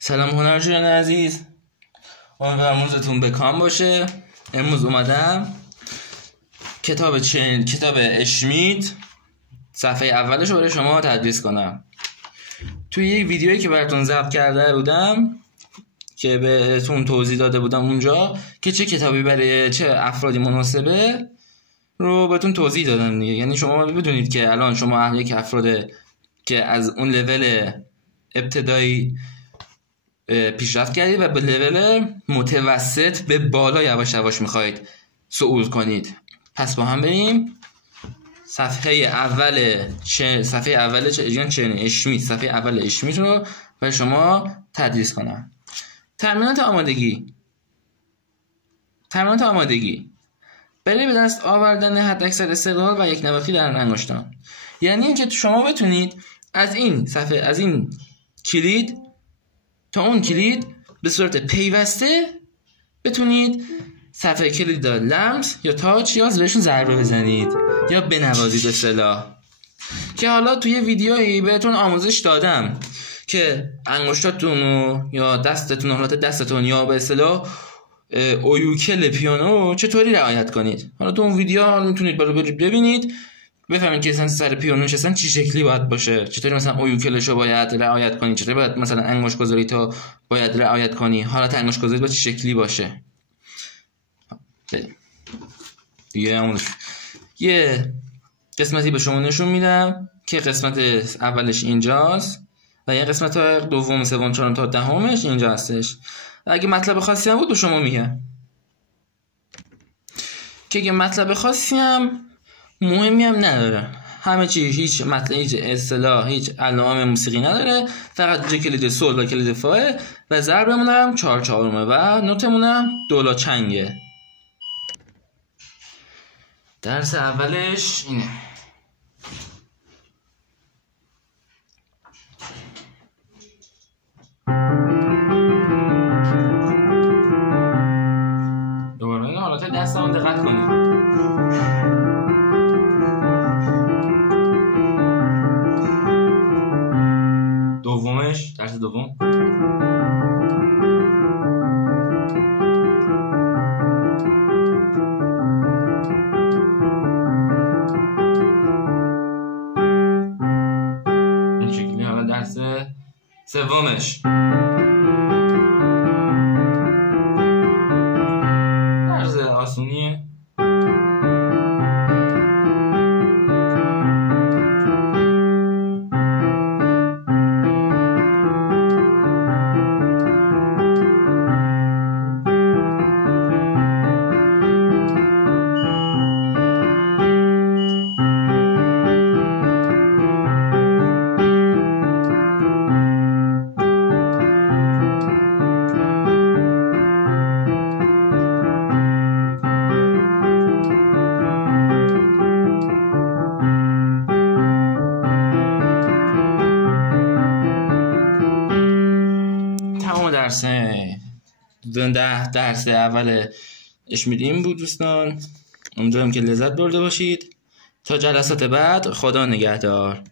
سلام هنرجویان عزیز، امیدوارم روزتون بکام باشه. امروز اومدم کتاب اشمیت صفحه اولش رو برای شما تدریس کنم. توی یک ویدیویی که براتون ضبط کرده بودم که بهتون توضیح داده بودم اونجا که چه کتابی برای چه افرادی مناسبه رو بهتون توضیح دادم دیگه. یعنی شما بدونید که الان شما یک افراد که از اون لول ابتدایی پیشرفت کردید و به لول متوسط به بالا یواش یواش میخواید صعود کنید. پس با هم بریم صفحه اول اشمیت رو برای شما تدریس کنم. تمرینات آمادگی برای به دست آوردن حداکثر استقلال و یک نواختی در انگشتان. یعنی اینکه شما بتونید از این کلید تا اون کلید به صورت پیوسته بتونید صفحه کلید را لمس یا تاچ یا بهشون ضربه بزنید یا بنوازید به اصطلاح. که حالا توی ویدیویی بهتون آموزش دادم که انگشتاتون یا دستتون یا به اصطلاح اویوکل پیانو چطوری رعایت کنید. حالا تو اون ویدیو میتونید ببینید بفهمید که اصلا سر پیانو نشستن چی شکلی باید باشه، چطوری مثلا اویوکلشو باید رعایت کنی، چطوری باید مثلا انگشت گذاری تو باید رعایت کنی، حالت انگشت گذاری باید چی شکلی باشه. یه قسمتی به شما نشون میدم که قسمت اولش اینجاست و یه قسمت دوم، سوم، چهارم تا دهمش اینجا هستش. و اگه مطلب خاصی هم بود به شما میگم که اگه مطلب خاصی هم مهمی هم نداره، همه چی هیچ مطلب، هیچ اصطلاح، هیچ علامه موسیقی نداره، فقط کلید سول و کلید فا و ضربمون هم 4/4 و نوتمون هم دولا چنگه. درس اولش اینه. دوباره این حالات دستمون دقت کنید. درس دوم این شکلی. حالا درس سومش درس آسونیه. درس اول اشمیت این بود دوستان. امیدوارم که لذت برده باشید. تا جلسات بعد، خدا نگهدار.